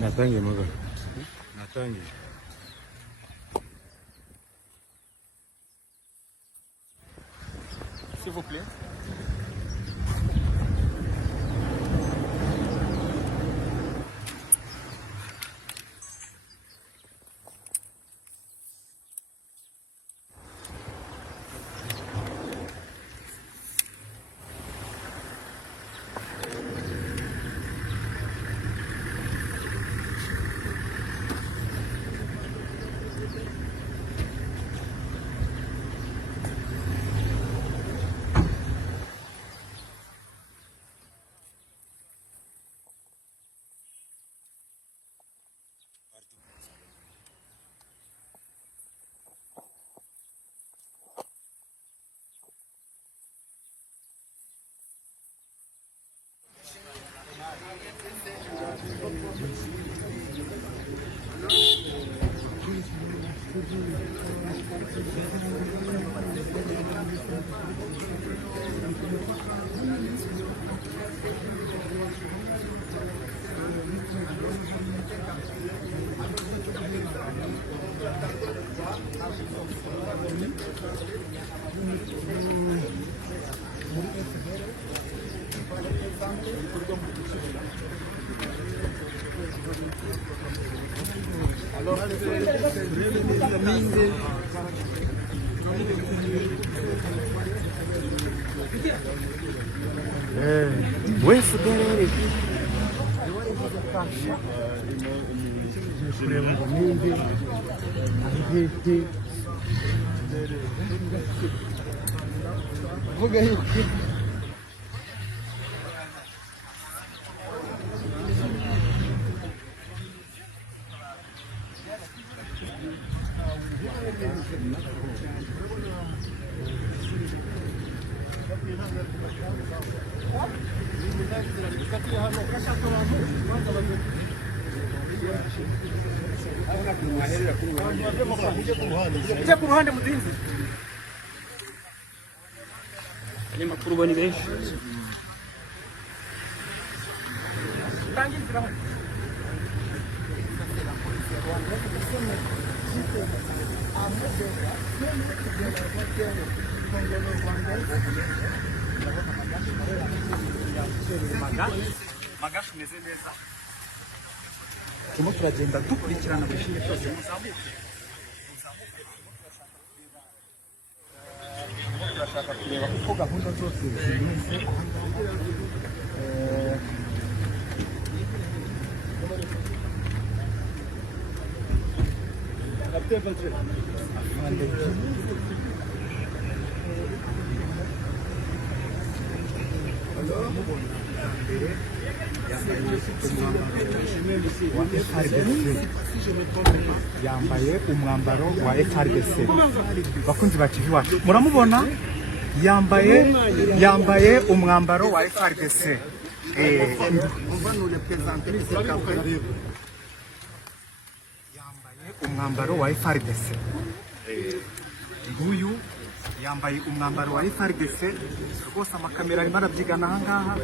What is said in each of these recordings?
Natangiye muga. Natangiye. S'il vous plaît. Where FDLR? Ujya ku ruhande muzinzi. Abanyamakuru bo ni benshi. Tangizira hano. Magashi meze neza. Turimo turagenda dukurikirana buri kimwe cyose muzamuke. Turashaka kureba uko gahunda zose zimeze. Yambaye umwambaro wa FRDC. Bakunzi ba TV wacu muramubona yambaye umwambaro wa FRDC. Umwambaro wa FRDC. Nguyu yambaye umwambaro wa FRDC. Rwose amakamera arimo arabyigana aha ngaha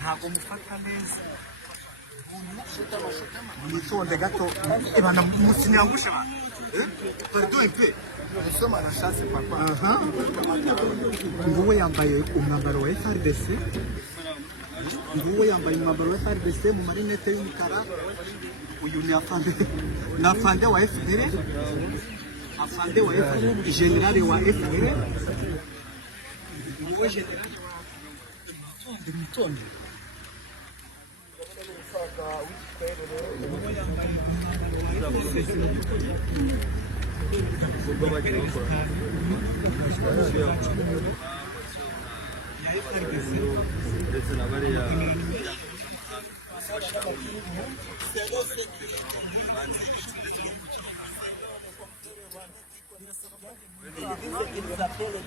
ntabwo mufata neza. Mwitonde gato ibana musinyangushe ba. Pardon un peu. Nous sommes à la chasse papa. Nguwo yambaye umwambaro wa FRDC. Nguwo yambaye umwambaro wa FRDC mu marinete y'umukara. Uyu ni afande wa FDL. Afande wa FDL, general wa FDL. Nguwo general Mwitonde. Ils appellent les